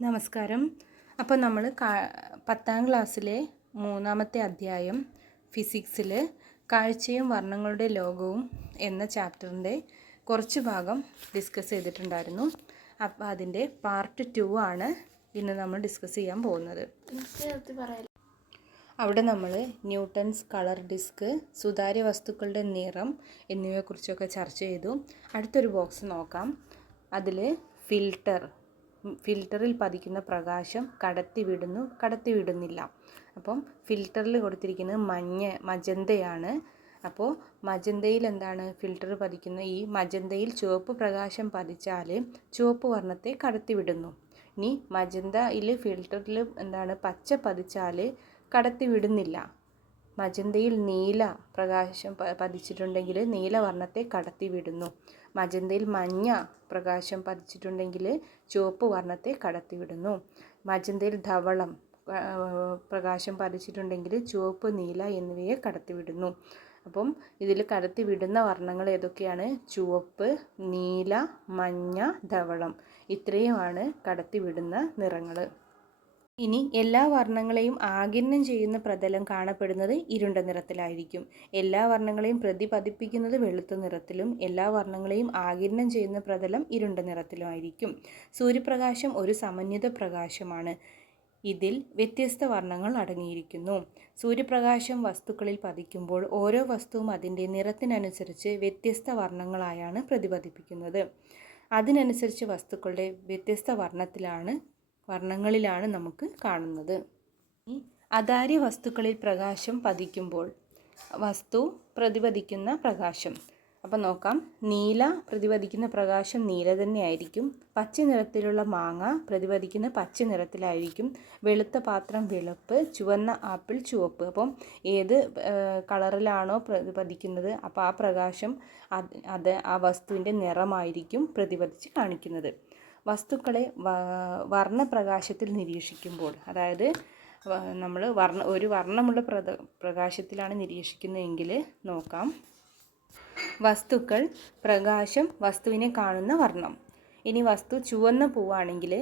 നമസ്കാരം. അപ്പോൾ നമ്മൾ 10ാം ക്ലാസ്സിലെ 3ാമത്തെ അധ്യായം ഫിസിക്സിൽ കാഴ്ചയും വർണ്ണങ്ങളുടെ ലോകവും എന്ന ചാപ്റ്ററിൻ്റെ കുറച്ച് ഭാഗം ഡിസ്കസ് ചെയ്തിട്ടുണ്ടായിരുന്നു. അപ്പോൾ അതിൻ്റെ പാർട്ട് 2 ആണ് ഇന്ന് നമ്മൾ ഡിസ്കസ് ചെയ്യാൻ പോകുന്നത്. അവിടെ നമ്മൾ ന്യൂട്ടൺസ് കളർ ഡിസ്ക്, സുതാര്യ വസ്തുക്കളുടെ നിറം എന്നിവയെക്കുറിച്ചൊക്കെ ചർച്ച ചെയ്തു. അടുത്തൊരു ബോക്സ് നോക്കാം. അതിൽ ഫിൽറ്ററിൽ പതിക്കുന്ന പ്രകാശം കടത്തിവിടുന്നില്ല. അപ്പം ഫിൽറ്ററിൽ കൊടുത്തിരിക്കുന്നത് മജന്തയാണ്. അപ്പോൾ മജന്തയിൽ എന്താണ് ഫിൽറ്റർ പതിക്കുന്ന ഈ മജന്തയിൽ ചുവപ്പ് പ്രകാശം പതിച്ചാൽ ചുവപ്പ് വർണ്ണത്തെ കടത്തിവിടുന്നു. ഇനി മജന്തയിൽ ഫിൽറ്ററിൽ എന്താണ് പച്ച പതിച്ചാൽ കടത്തിവിടുന്നില്ല. മജന്തയിൽ നീല പ്രകാശം പതിച്ചിട്ടുണ്ടെങ്കിൽ നീലവർണ്ണത്തെ കടത്തിവിടുന്നു. മജന്തയിൽ മഞ്ഞ പ്രകാശം പതിച്ചിട്ടുണ്ടെങ്കിൽ ചുവപ്പ് വർണ്ണത്തെ കടത്തിവിടുന്നു. മജന്തയിൽ ധവളം പ്രകാശം പതിച്ചിട്ടുണ്ടെങ്കിൽ ചുവപ്പ്, നീല എന്നിവയെ കടത്തിവിടുന്നു. അപ്പം ഇതിൽ കടത്തിവിടുന്ന വർണ്ണങ്ങൾ ഏതൊക്കെയാണ്? ചുവപ്പ്, നീല, മഞ്ഞ, ധവളം. ഇത്രയുമാണ് കടത്തിവിടുന്ന നിറങ്ങൾ. ഇനി എല്ലാ വർണ്ണങ്ങളെയും ആഗിരണം ചെയ്യുന്ന പ്രതലം കാണപ്പെടുന്നത് ഇരുണ്ട നിറത്തിലായിരിക്കും. എല്ലാ വർണ്ണങ്ങളെയും പ്രതിപതിപ്പിക്കുന്നത് വെളുത്ത നിറത്തിലും എല്ലാ വർണ്ണങ്ങളെയും ആഗിരണം ചെയ്യുന്ന പ്രതലം ഇരുണ്ട നിറത്തിലുമായിരിക്കും. സൂര്യപ്രകാശം ഒരു സമന്വിത പ്രകാശമാണ്. ഇതിൽ വ്യത്യസ്ത വർണ്ണങ്ങൾ അടങ്ങിയിരിക്കുന്നു. സൂര്യപ്രകാശം വസ്തുക്കളിൽ പതിക്കുമ്പോൾ ഓരോ വസ്തുവും അതിൻ്റെ നിറത്തിനനുസരിച്ച് വ്യത്യസ്ത വർണ്ണങ്ങളായാണ് പ്രതിപതിപ്പിക്കുന്നത്. അതിനനുസരിച്ച് വസ്തുക്കളുടെ വ്യത്യസ്ത വർണ്ണങ്ങളിലാണ് നമുക്ക് കാണുന്നത്. അതാര്യ വസ്തുക്കളിൽ പ്രകാശം പതിക്കുമ്പോൾ വസ്തു പ്രതിപതിക്കുന്ന പ്രകാശം. അപ്പം നോക്കാം. നീല പ്രതിപതിക്കുന്ന പ്രകാശം നീല തന്നെയായിരിക്കും. പച്ച നിറത്തിലുള്ള മാങ്ങ പ്രതിപതിക്കുന്ന പച്ച നിറത്തിലായിരിക്കും. വെളുത്ത പാത്രം വെളുപ്പ്, ചുവന്ന ആപ്പിൾ ചുവപ്പ്. അപ്പം ഏത് കളറിലാണോ പ്രതിപതിക്കുന്നത് അപ്പോൾ ആ പ്രകാശം അത് ആ വസ്തുവിൻ്റെ നിറമായിരിക്കും പ്രതിപതിച്ച് കാണിക്കുന്നത്. വസ്തുക്കളെ വർണ്ണപ്രകാശത്തിൽ നിരീക്ഷിക്കുമ്പോൾ, അതായത് നമ്മൾ ഒരു വർണ്ണമുള്ള പ്രകാശത്തിലാണ് നിരീക്ഷിക്കുന്നതെങ്കിൽ നോക്കാം. വസ്തുവിനെ കാണുന്ന വർണ്ണം. ഇനി വസ്തു ചുവന്ന പൂവാണെങ്കിൽ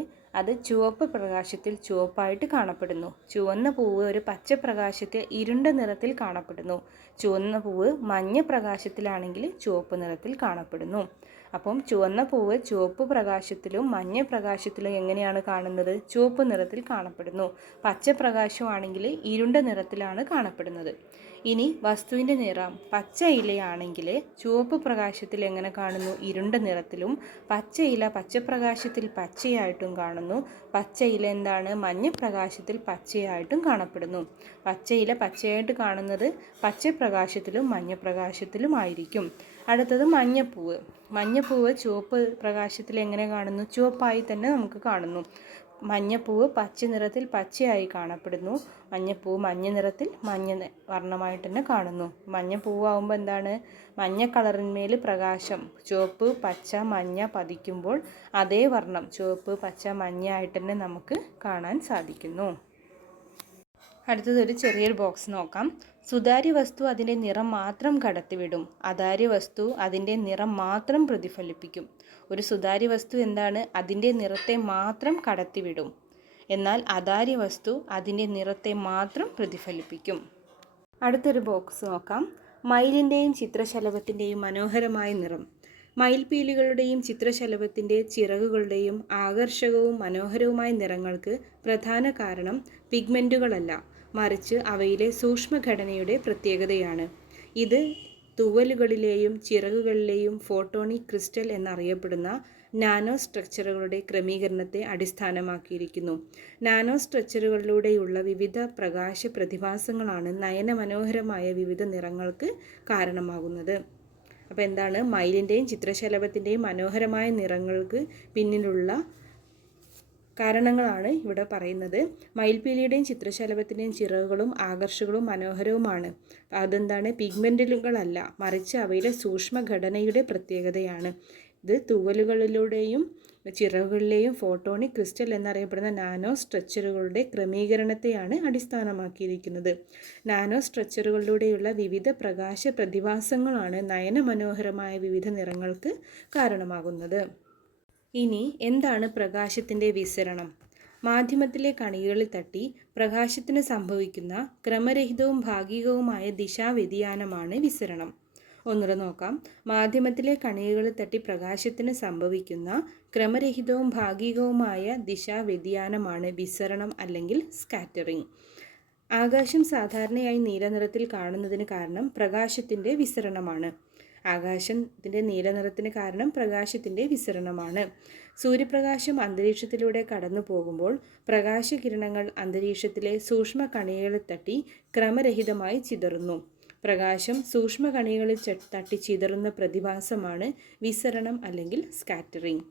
അത് ചുവപ്പ് പ്രകാശത്തിൽ ചുവപ്പായിട്ട് കാണപ്പെടുന്നു. ചുവന്ന പൂവ് ഒരു പച്ച പ്രകാശത്തിൽ ഇരുണ്ട നിറത്തിൽ കാണപ്പെടുന്നു. ചുവന്ന പൂവ് മഞ്ഞ പ്രകാശത്തിലാണെങ്കിൽ ചുവപ്പ് നിറത്തിൽ കാണപ്പെടുന്നു. അപ്പം ചുവന്ന പൂവ് ചുവപ്പ് പ്രകാശത്തിലും മഞ്ഞ പ്രകാശത്തിലും എങ്ങനെയാണ് കാണുന്നത്? ചുവപ്പ് നിറത്തിൽ കാണപ്പെടുന്നു. പച്ച പ്രകാശമാണെങ്കിൽ ഇരുണ്ട നിറത്തിലാണ് കാണപ്പെടുന്നത്. ഇനി വസ്തുവിൻ്റെ നിറം പച്ച ഇലയാണെങ്കിൽ ചുവപ്പ് പ്രകാശത്തിൽ എങ്ങനെ കാണുന്നു? ഇരുണ്ട നിറത്തിലും. പച്ച ഇല പച്ചപ്രകാശത്തിൽ പച്ചയായിട്ടും കാണുന്നു. പച്ച ഇല എന്താണ്? മഞ്ഞ പ്രകാശത്തിൽ പച്ചയായിട്ടും കാണപ്പെടുന്നു. പച്ച ഇല പച്ചയായിട്ട് കാണുന്നത് പച്ചപ്രകാശത്തിലും മഞ്ഞപ്രകാശത്തിലും ആയിരിക്കും. അടുത്തത് മഞ്ഞപ്പൂവ്. മഞ്ഞപ്പൂവ് ചുവപ്പ് പ്രകാശത്തിൽ എങ്ങനെ കാണുന്നു? ചുവപ്പായി തന്നെ നമുക്ക് കാണുന്നു. മഞ്ഞപ്പൂവ് പച്ച നിറത്തിൽ പച്ചയായി കാണപ്പെടുന്നു. മഞ്ഞപ്പൂവ് മഞ്ഞ നിറത്തിൽ മഞ്ഞ വർണ്ണമായിട്ട് തന്നെ കാണുന്നു. മഞ്ഞപ്പൂവാകുമ്പോൾ എന്താണ്? മഞ്ഞ കളറിന്മേൽ പ്രകാശം ചുവപ്പ്, പച്ച, മഞ്ഞ പതിക്കുമ്പോൾ അതേ വർണ്ണം ചുവപ്പ്, പച്ച, മഞ്ഞയായിട്ട് തന്നെ നമുക്ക് കാണാൻ സാധിക്കുന്നു. അടുത്തതൊരു ചെറിയൊരു ബോക്സ് നോക്കാം. സുതാര്യ വസ്തു അതിൻ്റെ നിറം മാത്രം കടത്തിവിടും. അതാര്യ വസ്തു അതിൻ്റെ നിറം മാത്രം പ്രതിഫലിപ്പിക്കും. ഒരു സുതാര്യ വസ്തു എന്താണ്? അതിൻ്റെ നിറത്തെ മാത്രം കടത്തിവിടും. എന്നാൽ അതാര്യ വസ്തു അതിൻ്റെ നിറത്തെ മാത്രം പ്രതിഫലിപ്പിക്കും. അടുത്തൊരു ബോക്സ് നോക്കാം. മയിലിൻ്റെയും ചിത്രശലഭത്തിൻ്റെയും മനോഹരമായ നിറം. മയിൽപീലികളുടെയും ചിത്രശലഭത്തിൻ്റെ ചിറകുകളുടെയും ആകർഷകവും മനോഹരവുമായ നിറങ്ങൾക്ക് പ്രധാന കാരണം പിഗ്മെൻറ്റുകളല്ല, മറിച്ച് അവയിലെ സൂക്ഷ്മഘടനയുടെ പ്രത്യേകതയാണ്. ഇത് തൂവലുകളിലെയും ചിറകുകളിലെയും ഫോട്ടോണിക് ക്രിസ്റ്റൽ എന്നറിയപ്പെടുന്ന നാനോ സ്ട്രക്ചറുകളുടെ ക്രമീകരണത്തെ അടിസ്ഥാനമാക്കിയിരിക്കുന്നു. നാനോ സ്ട്രക്ചറുകളിലൂടെയുള്ള വിവിധ പ്രകാശ പ്രതിഭാസങ്ങളാണ് നയനമനോഹരമായ വിവിധ നിറങ്ങൾക്ക് കാരണമാകുന്നത്. അപ്പോൾ എന്താണ്? മയിലിൻ്റെയും ചിത്രശലഭത്തിൻ്റെയും മനോഹരമായ നിറങ്ങൾക്ക് പിന്നിലുള്ള കാരണങ്ങളാണ് ഇവിടെ പറയുന്നത്. മയിൽപീലിയുടെയും ചിത്രശലഭത്തിൻ്റെയും ചിറകുകളും ആകർഷകവും മനോഹരവുമാണ്. അതെന്താണ്? പിഗ്മെൻറ്റുകളല്ല, മറിച്ച് അവയിലെ സൂക്ഷ്മഘടനയുടെ പ്രത്യേകതയാണ്. ഇത് തൂവലുകളിലൂടെയും ചിറകുകളിലെയും ഫോട്ടോണിക് ക്രിസ്റ്റൽ എന്നറിയപ്പെടുന്ന നാനോ സ്ട്രക്ചറുകളുടെ ക്രമീകരണത്തെയാണ് അടിസ്ഥാനമാക്കിയിരിക്കുന്നത്. നാനോ സ്ട്രക്ചറുകളിലൂടെയുള്ള വിവിധ പ്രകാശ പ്രതിഭാസങ്ങളാണ് നയനമനോഹരമായ വിവിധ നിറങ്ങൾക്ക് കാരണമാകുന്നത്. ഇനി എന്താണ് പ്രകാശത്തിൻ്റെ വിസരണം? മാധ്യമത്തിലെ കണികകളിൽ തട്ടി പ്രകാശത്തിന് സംഭവിക്കുന്ന ക്രമരഹിതവും ഭാഗികവുമായ ദിശാവ്യതിയാനമാണ് വിസരണം. ഒന്നുകൂടെ നോക്കാം. മാധ്യമത്തിലെ കണികകളിൽ തട്ടി പ്രകാശത്തിന് സംഭവിക്കുന്ന ക്രമരഹിതവും ഭാഗികവുമായ ദിശാവ്യതിയാനമാണ് വിസരണം അല്ലെങ്കിൽ സ്കാറ്ററിംഗ്. ആകാശം സാധാരണയായി നീലനിറത്തിൽ കാണുന്നതിന് കാരണം പ്രകാശത്തിൻ്റെ വിസരണമാണ്. ആകാശത്തിൻ്റെ നീലനിറത്തിന് കാരണം പ്രകാശത്തിൻ്റെ വിസരണമാണ്. സൂര്യപ്രകാശം അന്തരീക്ഷത്തിലൂടെ കടന്നു പോകുമ്പോൾ പ്രകാശകിരണങ്ങൾ അന്തരീക്ഷത്തിലെ സൂക്ഷ്മ കണികകളിൽ തട്ടി ക്രമരഹിതമായി ചിതറുന്നു. പ്രകാശം സൂക്ഷ്മ കണികളിൽ തട്ടി ചിതറുന്ന പ്രതിഭാസമാണ് വിസരണം അല്ലെങ്കിൽ സ്കാറ്ററിംഗ്.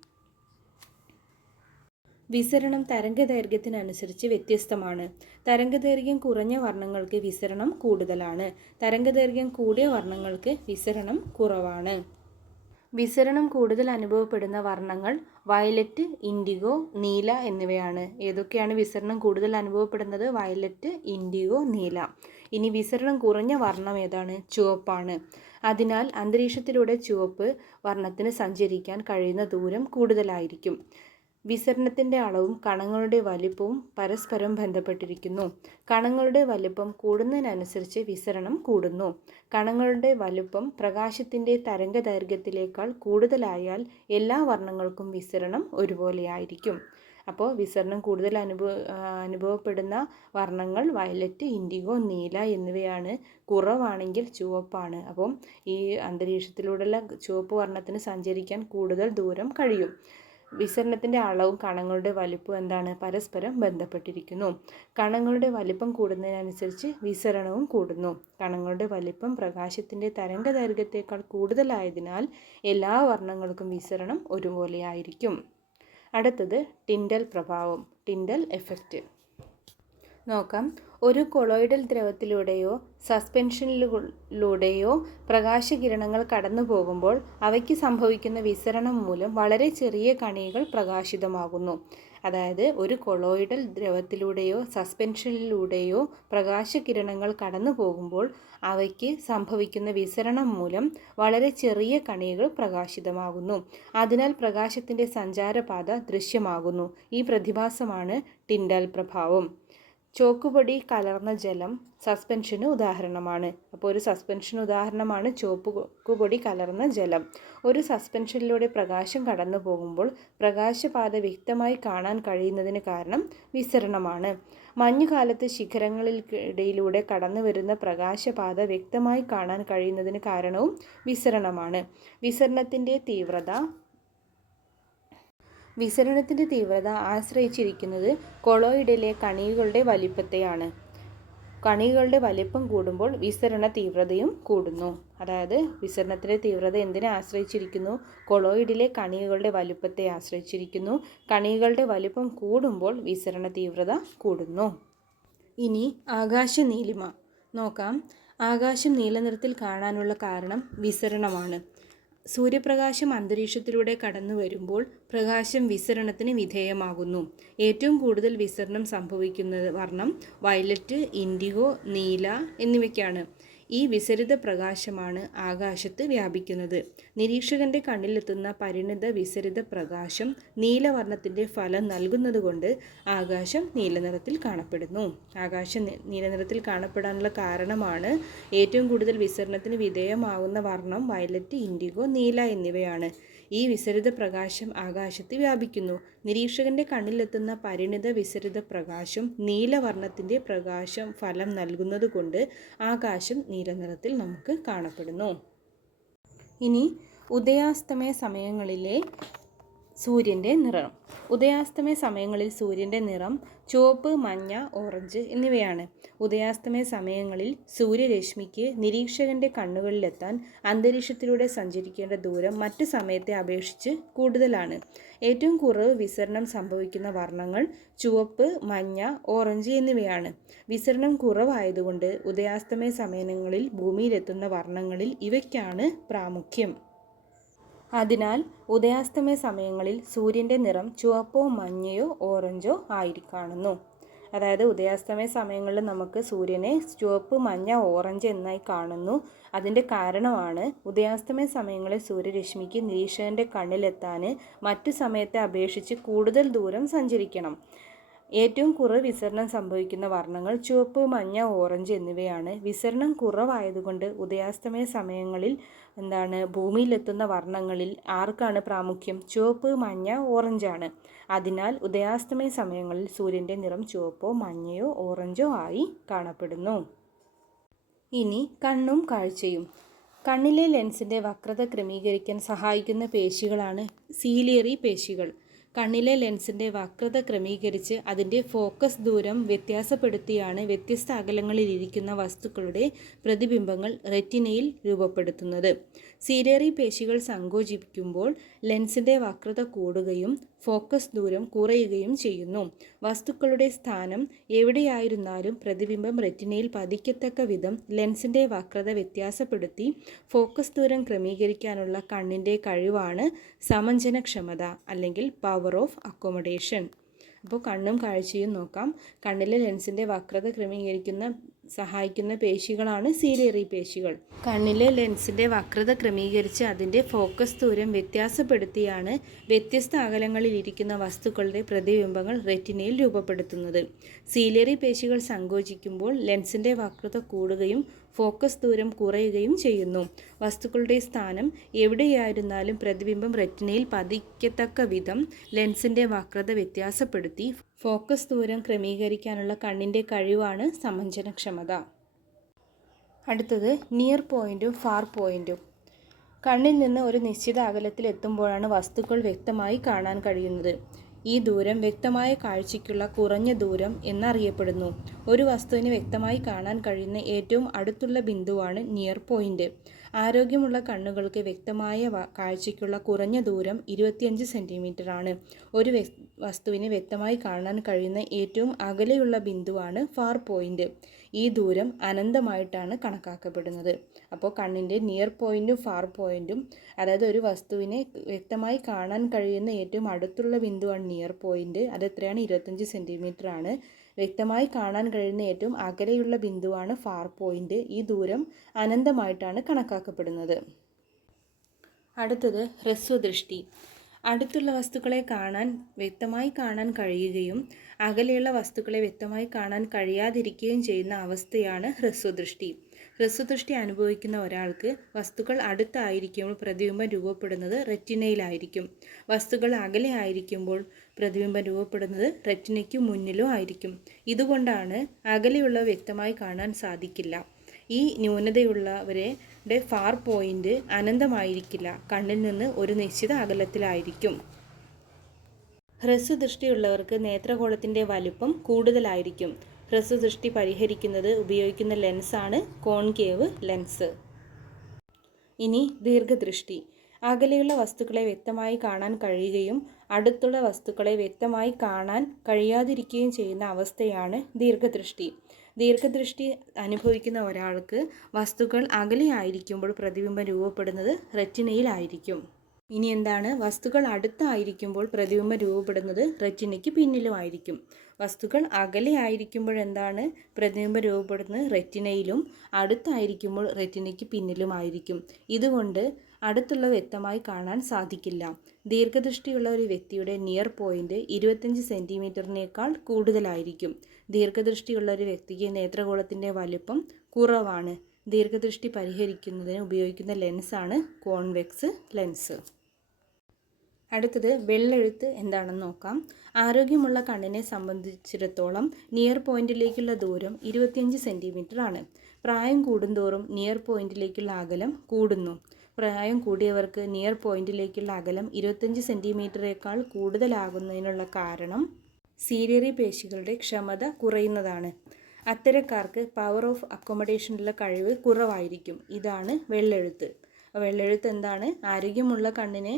വിസരണം തരംഗദൈർഘ്യത്തിനനുസരിച്ച് വ്യത്യസ്തമാണ്. തരംഗദൈർഘ്യം കുറഞ്ഞ വർണ്ണങ്ങൾക്ക് വിസരണം കൂടുതലാണ്. തരംഗദൈർഘ്യം കൂടിയ വർണ്ണങ്ങൾക്ക് വിസരണം കുറവാണ്. വിസരണം കൂടുതൽ അനുഭവപ്പെടുന്ന വർണ്ണങ്ങൾ വയലറ്റ്, ഇൻഡിഗോ, നീല എന്നിവയാണ്. ഏതൊക്കെയാണ് വിസരണം കൂടുതൽ അനുഭവപ്പെടുന്നത്? വയലറ്റ്, ഇൻഡിഗോ, നീല. ഇനി വിസരണം കുറഞ്ഞ വർണ്ണം ഏതാണ്? ചുവപ്പാണ്. അതിനാൽ അന്തരീക്ഷത്തിലൂടെ ചുവപ്പ് വർണ്ണത്തിന് സഞ്ചരിക്കാൻ കഴിയുന്ന ദൂരം കൂടുതലായിരിക്കും. വിസരണത്തിൻ്റെ അളവും കണങ്ങളുടെ വലിപ്പവും പരസ്പരം ബന്ധപ്പെട്ടിരിക്കുന്നു. കണങ്ങളുടെ വലിപ്പം കൂടുന്നതിനനുസരിച്ച് വിസരണം കൂടുന്നു. കണങ്ങളുടെ വലിപ്പം പ്രകാശത്തിൻ്റെ തരംഗദൈർഘ്യത്തിലേക്കാൾ കൂടുതലായാൽ എല്ലാ വർണ്ണങ്ങൾക്കും വിസരണം ഒരുപോലെയായിരിക്കും. അപ്പോൾ വിസരണം കൂടുതൽ അനുഭവപ്പെടുന്ന വർണ്ണങ്ങൾ വയലറ്റ്, ഇൻഡിഗോ, നീല എന്നിവയാണ്. കുറവാണെങ്കിൽ ചുവപ്പാണ്. അപ്പം ഈ അന്തരീക്ഷത്തിലൂടെയുള്ള ചുവപ്പ് വർണ്ണത്തിന് സഞ്ചരിക്കാൻ കൂടുതൽ ദൂരം കഴിയും. വിസരണത്തിൻ്റെ അളവും കണങ്ങളുടെ വലിപ്പവും എന്താണ്? പരസ്പരം ബന്ധപ്പെട്ടിരിക്കുന്നു. കണങ്ങളുടെ വലിപ്പം കൂടുന്നതിനനുസരിച്ച് വിസരണവും കൂടുന്നു. കണങ്ങളുടെ വലിപ്പം പ്രകാശത്തിൻ്റെ തരംഗദൈർഘ്യത്തേക്കാൾ കൂടുതലായതിനാൽ എല്ലാ വർണ്ണങ്ങൾക്കും വിസരണം ഒരുപോലെയായിരിക്കും. അടുത്തത് ടിൻഡൽ പ്രഭാവം, ടിൻഡൽ എഫക്റ്റ് നോക്കാം. ഒരു കൊളോയിഡൽ ദ്രവത്തിലൂടെയോ സസ്പെൻഷനിലൂടെയോ പ്രകാശകിരണങ്ങൾ കടന്നു പോകുമ്പോൾ അവയ്ക്ക് സംഭവിക്കുന്ന വിസരണം മൂലം വളരെ ചെറിയ കണികകൾ പ്രകാശിതമാകുന്നു. അതായത് ഒരു കൊളോയിഡൽ ദ്രവത്തിലൂടെയോ സസ്പെൻഷനിലൂടെയോ പ്രകാശകിരണങ്ങൾ കടന്നു പോകുമ്പോൾ അവയ്ക്ക് സംഭവിക്കുന്ന വിസരണം മൂലം വളരെ ചെറിയ കണികകൾ പ്രകാശിതമാകുന്നു. അതിനാൽ പ്രകാശത്തിൻ്റെ സഞ്ചാരപാത ദൃശ്യമാകുന്നു. ഈ പ്രതിഭാസമാണ് ടിൻഡൽ പ്രഭാവം. ചോക്കുപൊടി കലർന്ന ജലം സസ്പെൻഷന് ഉദാഹരണമാണ്. അപ്പോൾ ഒരു സസ്പെൻഷൻ ഉദാഹരണമാണ് ചോക്കുപൊടി കലർന്ന ജലം. ഒരു സസ്പെൻഷനിലൂടെ പ്രകാശം കടന്നു പോകുമ്പോൾ പ്രകാശപാത വ്യക്തമായി കാണാൻ കഴിയുന്നതിന് കാരണം വിസരണമാണ്. മഞ്ഞുകാലത്ത് ശിഖരങ്ങൾക്കിടയിലൂടെ കടന്നു വരുന്ന പ്രകാശപാത വ്യക്തമായി കാണാൻ കഴിയുന്നതിന് കാരണവും വിസരണമാണ്. വിസരണത്തിൻ്റെ തീവ്രത ആശ്രയിച്ചിരിക്കുന്നത് കൊളോയിഡിലെ കണികകളുടെ വലിപ്പത്തെയാണ്. കണികകളുടെ വലിപ്പം കൂടുമ്പോൾ വിസരണ തീവ്രതയും കൂടുന്നു. അതായത് വിസരണത്തിൻ്റെ തീവ്രത എന്തിനെ ആശ്രയിച്ചിരിക്കുന്നു? കൊളോയിഡിലെ കണികകളുടെ വലിപ്പത്തെ ആശ്രയിച്ചിരിക്കുന്നു. കണികകളുടെ വലിപ്പം കൂടുമ്പോൾ വിസരണ തീവ്രത കൂടുന്നു. ഇനി ആകാശനീലിമ നോക്കാം. ആകാശം നീലനിറത്തിൽ കാണാനുള്ള കാരണം വിസരണമാണ്. സൂര്യപ്രകാശം അന്തരീക്ഷത്തിലൂടെ കടന്നു വരുമ്പോൾ പ്രകാശം വിസരണത്തിന് വിധേയമാകുന്നു. ഏറ്റവും കൂടുതൽ വിസരണം സംഭവിക്കുന്ന വർണ്ണം വയലറ്റ്, ഇൻഡിഗോ, നീല എന്നിവയ്ക്കാണ്. ഈ വിസരിത പ്രകാശമാണ് ആകാശത്ത് വ്യാപിക്കുന്നത്. നിരീക്ഷകൻ്റെ കണ്ണിലെത്തുന്ന പരിണിത വിസരിത പ്രകാശം നീലവർണ്ണത്തിൻ്റെ ഫലം നൽകുന്നതുകൊണ്ട് ആകാശം നീലനിറത്തിൽ കാണപ്പെടുന്നു. ആകാശം നീലനിറത്തിൽ കാണപ്പെടാനുള്ള കാരണമാണ് ഏറ്റവും കൂടുതൽ വിസരണത്തിന് വിധേയമാകുന്ന വർണ്ണം വയലറ്റ്, ഇൻഡിഗോ, നീല എന്നിവയാണ്. ഈ വിസരിത പ്രകാശം ആകാശത്ത് വ്യാപിക്കുന്നു. നിരീക്ഷകൻ്റെ കണ്ണിലെത്തുന്ന പരിണിത വിസരിത പ്രകാശം നീലവർണ്ണത്തിൻ്റെ പ്രകാശം ഫലം നൽകുന്നതുകൊണ്ട് ആകാശം നീലനിറത്തിൽ നമുക്ക് കാണപ്പെടുന്നു. ഇനി ഉദയാസ്തമയ സമയങ്ങളിലെ സൂര്യൻ്റെ നിറം. ഉദയാസ്തമയ സമയങ്ങളിൽ സൂര്യൻ്റെ നിറം ചുവപ്പ്, മഞ്ഞ, ഓറഞ്ച് എന്നിവയാണ്. ഉദയാസ്തമയ സമയങ്ങളിൽ സൂര്യരശ്മിക്ക് നിരീക്ഷകൻ്റെ കണ്ണുകളിലെത്താൻ അന്തരീക്ഷത്തിലൂടെ സഞ്ചരിക്കേണ്ട ദൂരം മറ്റ് സമയത്തെ അപേക്ഷിച്ച് കൂടുതലാണ്. ഏറ്റവും കുറവ് വിസരണം സംഭവിക്കുന്ന വർണ്ണങ്ങൾ ചുവപ്പ്, മഞ്ഞ, ഓറഞ്ച് എന്നിവയാണ്. വിസരണം കുറവായതുകൊണ്ട് ഉദയാസ്തമയ സമയങ്ങളിൽ ഭൂമിയിലെത്തുന്ന വർണ്ണങ്ങളിൽ ഇവയ്ക്കാണ് പ്രാമുഖ്യം. അതിനാൽ ഉദയാസ്തമയ സമയങ്ങളിൽ സൂര്യൻ്റെ നിറം ചുവപ്പോ, മഞ്ഞയോ, ഓറഞ്ചോ ആയിരിക്കാണുന്നു. അതായത് ഉദയാസ്തമയ സമയങ്ങളിൽ നമുക്ക് സൂര്യനെ ചുവപ്പ്, മഞ്ഞ, ഓറഞ്ച് എന്നായി കാണുന്നു. അതിൻ്റെ കാരണമാണ് ഉദയാസ്തമയ സമയങ്ങളിൽ സൂര്യരശ്മിക്ക് നിരീക്ഷകൻ്റെ കണ്ണിലെത്താൻ മറ്റു സമയത്തെ അപേക്ഷിച്ച് കൂടുതൽ ദൂരം സഞ്ചരിക്കണം. ഏറ്റവും കുറവ് വിസരണം സംഭവിക്കുന്ന വർണ്ണങ്ങൾ ചുവപ്പ്, മഞ്ഞ, ഓറഞ്ച് എന്നിവയാണ്. വിസരണം കുറവായതുകൊണ്ട് ഉദയാസ്തമയ സമയങ്ങളിൽ ഭൂമിയിലെത്തുന്ന വർണ്ണങ്ങളിൽ ആർക്കാണ് പ്രാമുഖ്യം? ചുവപ്പ്, മഞ്ഞ, ഓറഞ്ചാണ്. അതിനാൽ ഉദയാസ്തമയ സമയങ്ങളിൽ സൂര്യൻ്റെ നിറം ചുവപ്പോ മഞ്ഞയോ ഓറഞ്ചോ ആയി കാണപ്പെടുന്നു. ഇനി കണ്ണും കാഴ്ചയും. കണ്ണിലെ ലെൻസിൻ്റെ വക്രത ക്രമീകരിക്കാൻ സഹായിക്കുന്ന പേശികളാണ് സീലിയറി പേശികൾ. കണ്ണിലെ ലെൻസിൻ്റെ വക്രത ക്രമീകരിച്ച് അതിൻ്റെ ഫോക്കസ് ദൂരം വ്യത്യാസപ്പെടുത്തിയാണ് വ്യത്യസ്ത അകലങ്ങളിലിരിക്കുന്ന വസ്തുക്കളുടെ പ്രതിബിംബങ്ങൾ റെറ്റിനയിൽ രൂപപ്പെടുത്തുന്നത്. സീലിയറി പേശികൾ സങ്കോചിക്കുമ്പോൾ ലെൻസിൻ്റെ വക്രത കൂടുകയും ഫോക്കസ് ദൂരം കുറയുകയും ചെയ്യുന്നു. വസ്തുക്കളുടെ സ്ഥാനം എവിടെയായിരുന്നാലും പ്രതിബിംബം റെറ്റിനയിൽ പതിക്കത്തക്ക വിധം ലെൻസിൻ്റെ വക്രത വ്യത്യാസപ്പെടുത്തി ഫോക്കസ് ദൂരം ക്രമീകരിക്കാനുള്ള കണ്ണിൻ്റെ കഴിവാണ് സമഞ്ജനക്ഷമത അല്ലെങ്കിൽ പവർ ഓഫ് അക്കോമഡേഷൻ. അപ്പോൾ കണ്ണും കാഴ്ചയും നോക്കാം. കണ്ണിലെ ലെൻസിൻ്റെ വക്രത സഹായിക്കുന്ന പേശികളാണ് സീലിയറി പേശികൾ. കണ്ണിലെ ലെൻസിൻ്റെ വക്രത ക്രമീകരിച്ച് അതിൻ്റെ ഫോക്കസ് ദൂരം വ്യത്യാസപ്പെടുത്തിയാണ് വ്യത്യസ്ത അകലങ്ങളിൽ ഇരിക്കുന്ന വസ്തുക്കളുടെ പ്രതിബിംബങ്ങൾ റെറ്റിനയിൽ രൂപപ്പെടുത്തുന്നത്. സീലിയറി പേശികൾ സങ്കോചിക്കുമ്പോൾ ലെൻസിൻ്റെ വക്രത കൂടുകയും ഫോക്കസ് ദൂരം കുറയുകയും ചെയ്യുന്നു. വസ്തുക്കളുടെ സ്ഥാനം എവിടെയായിരുന്നാലും പ്രതിബിംബം റെറ്റിനയിൽ പതിക്കത്തക്ക വിധം ലെൻസിൻ്റെ വക്രത വ്യത്യാസപ്പെടുത്തി ഫോക്കസ് ദൂരം ക്രമീകരിക്കാനുള്ള കണ്ണിൻ്റെ കഴിവാണ് സമഞ്ജനക്ഷമത. അടുത്തത് നിയർ പോയിൻറ്റും ഫാർ പോയിൻറ്റും. കണ്ണിൽ നിന്ന് ഒരു നിശ്ചിത അകലത്തിൽ എത്തുമ്പോഴാണ് വസ്തുക്കൾ വ്യക്തമായി കാണാൻ കഴിയുന്നത്. ഈ ദൂരം വ്യക്തമായ കാഴ്ചയ്ക്കുള്ള കുറഞ്ഞ ദൂരം എന്നറിയപ്പെടുന്നു. ഒരു വസ്തുവിനെ വ്യക്തമായി കാണാൻ കഴിയുന്ന ഏറ്റവും അടുത്തുള്ള ബിന്ദുവാണ് നിയർ പോയിൻ്റ്. ആരോഗ്യമുള്ള കണ്ണുകൾക്ക് വ്യക്തമായ കാഴ്ചയ്ക്കുള്ള കുറഞ്ഞ ദൂരം 25 സെൻറ്റിമീറ്റർ ആണ്. ഒരു വസ്തുവിനെ വ്യക്തമായി കാണാൻ കഴിയുന്ന ഏറ്റവും അകലെയുള്ള ബിന്ദുവാണ് ഫാർ പോയിൻ്റ്. ഈ ദൂരം അനന്തമായിട്ടാണ് കണക്കാക്കപ്പെടുന്നത്. അപ്പോൾ കണ്ണിൻ്റെ നിയർ പോയിൻറ്റും ഫാർ പോയിൻറ്റും, അതായത് ഒരു വസ്തുവിനെ വ്യക്തമായി കാണാൻ കഴിയുന്ന ഏറ്റവും അടുത്തുള്ള ബിന്ദുവാണ് നിയർ പോയിൻ്റ്. അതെത്രയാണ്? 25 സെൻറ്റിമീറ്റർ ആണ്. വ്യക്തമായി കാണാൻ കഴിയുന്ന ഏറ്റവും അകലെയുള്ള ബിന്ദുവാണ് ഫാർ പോയിൻ്റ്. ഈ ദൂരം അനന്തമായിട്ടാണ് കണക്കാക്കപ്പെടുന്നത്. അടുത്തത് ഹ്രസ്വദൃഷ്ടി. അടുത്തുള്ള വസ്തുക്കളെ വ്യക്തമായി കാണാൻ കഴിയുകയും അകലെയുള്ള വസ്തുക്കളെ വ്യക്തമായി കാണാൻ കഴിയാതിരിക്കുകയും ചെയ്യുന്ന അവസ്ഥയാണ് ഹ്രസ്വദൃഷ്ടി. ഹ്രസ്വദൃഷ്ടി അനുഭവിക്കുന്ന ഒരാൾക്ക് വസ്തുക്കൾ അടുത്തായിരിക്കുമ്പോൾ പ്രതിബിംബം രൂപപ്പെടുന്നത് റെറ്റിനയിലായിരിക്കും. വസ്തുക്കൾ അകലെ ആയിരിക്കുമ്പോൾ പ്രതിബിംബം രൂപപ്പെടുന്നത് റെറ്റിനയ്ക്ക് മുന്നിലും ആയിരിക്കും. ഇതുകൊണ്ടാണ് അകലെയുള്ള വ്യക്തമായി കാണാൻ സാധിക്കില്ല. ഈ ന്യൂനതയുള്ളവരുടെ ഫാർ പോയിൻ്റ് അനന്തമായിരിക്കില്ല, കണ്ണിൽ നിന്ന് ഒരു നിശ്ചിത അകലത്തിലായിരിക്കും. ഹ്രസ്വദൃഷ്ടിയുള്ളവർക്ക് നേത്രഗോളത്തിൻ്റെ വലുപ്പം കൂടുതലായിരിക്കും. ഹ്രസ്വദൃഷ്ടി പരിഹരിക്കുന്നത് ഉപയോഗിക്കുന്ന ലെൻസാണ് കോൺകേവ് ലെൻസ്. ഇനി ദീർഘദൃഷ്ടി. അകലെയുള്ള വസ്തുക്കളെ വ്യക്തമായി കാണാൻ കഴിയുകയും അടുത്തുള്ള വസ്തുക്കളെ വ്യക്തമായി കാണാൻ കഴിയാതിരിക്കുകയും ചെയ്യുന്ന അവസ്ഥയാണ് ദീർഘദൃഷ്ടി. ദീർഘദൃഷ്ടി അനുഭവിക്കുന്ന ഒരാൾക്ക് വസ്തുക്കൾ അകലെയായിരിക്കുമ്പോൾ പ്രതിബിംബം രൂപപ്പെടുന്നത് റെറ്റിനയിലായിരിക്കും. ഇനി എന്താണ്? വസ്തുക്കൾ അടുത്തായിരിക്കുമ്പോൾ പ്രതിബിംബം രൂപപ്പെടുന്നത് റെറ്റിനയ്ക്ക് പിന്നിലുമായിരിക്കും. വസ്തുക്കൾ അകലെ ആയിരിക്കുമ്പോൾ എന്താണ്? പ്രതിബിംബം രൂപപ്പെടുന്നത് റെറ്റിനയിലും, അടുത്തായിരിക്കുമ്പോൾ റെറ്റിനയ്ക്ക് പിന്നിലുമായിരിക്കും. ഇതുകൊണ്ട് അടുത്തുള്ള വ്യക്തമായി കാണാൻ സാധിക്കില്ല. ദീർഘദൃഷ്ടിയുള്ള ഒരു വ്യക്തിയുടെ നിയർ പോയിൻ്റ് 25 സെൻറ്റിമീറ്ററിനേക്കാൾ കൂടുതലായിരിക്കും. ദീർഘദൃഷ്ടിയുള്ള ഒരു വ്യക്തിക്ക് നേത്രഗോളത്തിൻ്റെ വലുപ്പം കുറവാണ്. ദീർഘദൃഷ്ടി പരിഹരിക്കുന്നതിന് ഉപയോഗിക്കുന്ന ലെൻസാണ് കോൺവെക്സ് ലെൻസ്. അടുത്തത് വെള്ളെഴുത്ത് എന്താണെന്ന് നോക്കാം. ആരോഗ്യമുള്ള കണ്ണിനെ സംബന്ധിച്ചിടത്തോളം നിയർ പോയിന്റിലേക്കുള്ള ദൂരം 25 സെൻറ്റിമീറ്റർ ആണ്. പ്രായം കൂടുന്തോറും നിയർ പോയിന്റിലേക്കുള്ള അകലം കൂടുന്നു. പ്രായം കൂടിയവർക്ക് നിയർ പോയിന്റിലേക്കുള്ള അകലം 25 സെൻറ്റിമീറ്ററേക്കാൾ കൂടുതലാകുന്നതിനുള്ള കാരണം സീലിയറി പേശികളുടെ ക്ഷമത കുറയുന്നതാണ്. അത്തരക്കാർക്ക് പവർ ഓഫ് അക്കോമഡേഷനുള്ള കഴിവ് കുറവായിരിക്കും. ഇതാണ് വെള്ളെഴുത്ത്. വെള്ളെഴുത്ത് എന്താണ്? ആരോഗ്യമുള്ള കണ്ണിനെ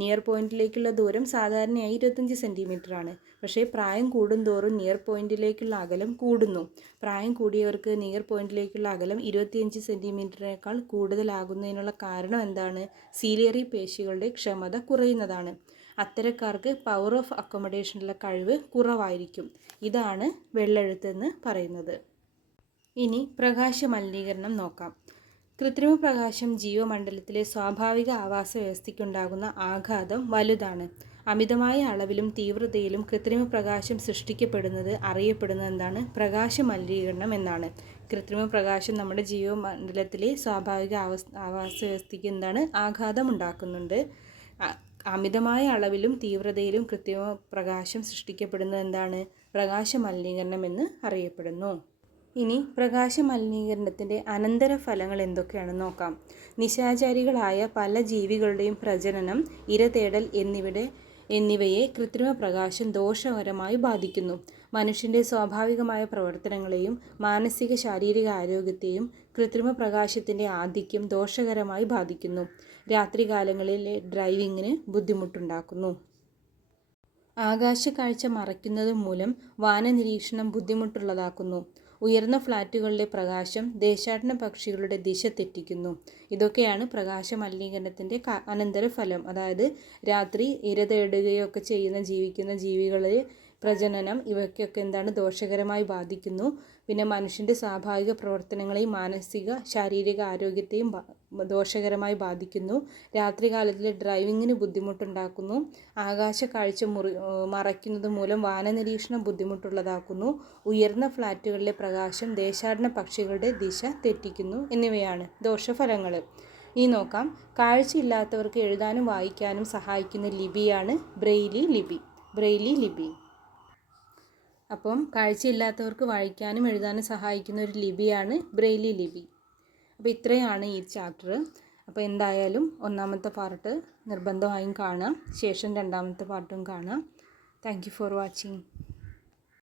നിയർ പോയിന്റിലേക്കുള്ള ദൂരം സാധാരണയായി 25 സെൻറ്റിമീറ്റർ ആണ്. പക്ഷേ പ്രായം കൂടുന്തോറും നിയർ പോയിന്റിലേക്കുള്ള അകലം കൂടുന്നു. പ്രായം കൂടിയവർക്ക് നിയർ പോയിന്റിലേക്കുള്ള അകലം 25 സെൻറ്റിമീറ്ററിനേക്കാൾ കൂടുതലാകുന്നതിനുള്ള കാരണം എന്താണ്? സീലിയറി പേശികളുടെ ക്ഷമത കുറയുന്നതാണ്. അത്തരക്കാർക്ക് പവർ ഓഫ് അക്കോമഡേഷനുള്ള കഴിവ് കുറവായിരിക്കും. ഇതാണ് വെള്ളെഴുത്ത് എന്ന് പറയുന്നത്. ഇനി പ്രകാശ മലിനീകരണം നോക്കാം. കൃത്രിമ പ്രകാശം ജീവമണ്ഡലത്തിലെ സ്വാഭാവിക ആവാസ വ്യവസ്ഥയ്ക്കുണ്ടാകുന്ന ആഘാതം വലുതാണ്. അമിതമായ അളവിലും തീവ്രതയിലും കൃത്രിമ പ്രകാശം സൃഷ്ടിക്കപ്പെടുന്നത് അറിയപ്പെടുന്നത് എന്താണ്? പ്രകാശ മലിനീകരണം എന്നാണ്. കൃത്രിമ പ്രകാശം നമ്മുടെ ജീവമണ്ഡലത്തിലെ സ്വാഭാവിക ആവാസ വ്യവസ്ഥയ്ക്ക് എന്താണ്? ആഘാതം ഉണ്ടാക്കുന്നുണ്ട്. അമിതമായ അളവിലും തീവ്രതയിലും കൃത്രിമ പ്രകാശം സൃഷ്ടിക്കപ്പെടുന്നത് എന്താണ്? പ്രകാശ മലിനീകരണം എന്ന് അറിയപ്പെടുന്നു. ഇനി പ്രകാശ മലിനീകരണത്തിൻ്റെ അനന്തരഫലങ്ങൾ എന്തൊക്കെയാണെന്ന് നോക്കാം. നിശാചാരികളായ പല ജീവികളുടെയും പ്രജനനം, ഇരതേടൽ എന്നിവയെ കൃത്രിമ പ്രകാശം ദോഷകരമായി ബാധിക്കുന്നു. മനുഷ്യൻ്റെ സ്വാഭാവികമായ പ്രവർത്തനങ്ങളെയും മാനസിക ശാരീരിക ആരോഗ്യത്തെയും കൃത്രിമ പ്രകാശത്തിൻ്റെ ആധിക്യം ദോഷകരമായി ബാധിക്കുന്നു. രാത്രികാലങ്ങളിലെ ഡ്രൈവിങ്ങിന് ബുദ്ധിമുട്ടുണ്ടാക്കുന്നു. ആകാശക്കാഴ്ച മറയ്ക്കുന്നത് മൂലം വാനനിരീക്ഷണം ബുദ്ധിമുട്ടുള്ളതാക്കുന്നു. ഉയർന്ന ഫ്ലാറ്റുകളിലെ പ്രകാശം ദേശാടന പക്ഷികളുടെ ദിശ തെറ്റിക്കുന്നു. ഇതൊക്കെയാണ് പ്രകാശ മലിനീകരണത്തിൻ്റെ അനന്തരഫലം. അതായത് രാത്രി ഇര തേടുകയൊക്കെ ജീവിക്കുന്ന ജീവികളെ പ്രജനനം ഇവയ്ക്കൊക്കെ എന്താണ്? ദോഷകരമായി ബാധിക്കുന്നു. പിന്നെ മനുഷ്യൻ്റെ സ്വാഭാവിക പ്രവർത്തനങ്ങളെയും മാനസിക ശാരീരിക ആരോഗ്യത്തെയും ദോഷകരമായി ബാധിക്കുന്നു. രാത്രികാലത്തിലെ ഡ്രൈവിങ്ങിന് ബുദ്ധിമുട്ടുണ്ടാക്കുന്നു. ആകാശക്കാഴ്ച മറയ്ക്കുന്നത് മൂലം വാനനിരീക്ഷണം ബുദ്ധിമുട്ടുള്ളതാക്കുന്നു. ഉയർന്ന ഫ്ലാറ്റുകളിലെ പ്രകാശം ദേശാടന പക്ഷികളുടെ ദിശ തെറ്റിക്കുന്നു എന്നിവയാണ് ദോഷഫലങ്ങൾ. ഇനി നോക്കാം. കാഴ്ചയില്ലാത്തവർക്ക് എഴുതാനും വായിക്കാനും സഹായിക്കുന്ന ലിപിയാണ് ബ്രെയിലി ലിപി. അപ്പം കാഴ്ചയില്ലാത്തവർക്ക് വായിക്കാനും എഴുതാനും സഹായിക്കുന്ന ഒരു ലിപിയാണ് ബ്രെയിലി ലിപി. അപ്പോൾ ഇത്രയാണ് ഈ ചാപ്റ്റർ. അപ്പോൾ എന്തായാലും ഒന്നാമത്തെ പാർട്ട് നിർബന്ധമായും കാണാം. ശേഷം രണ്ടാമത്തെ പാർട്ടും കാണാം. Thank you for watching.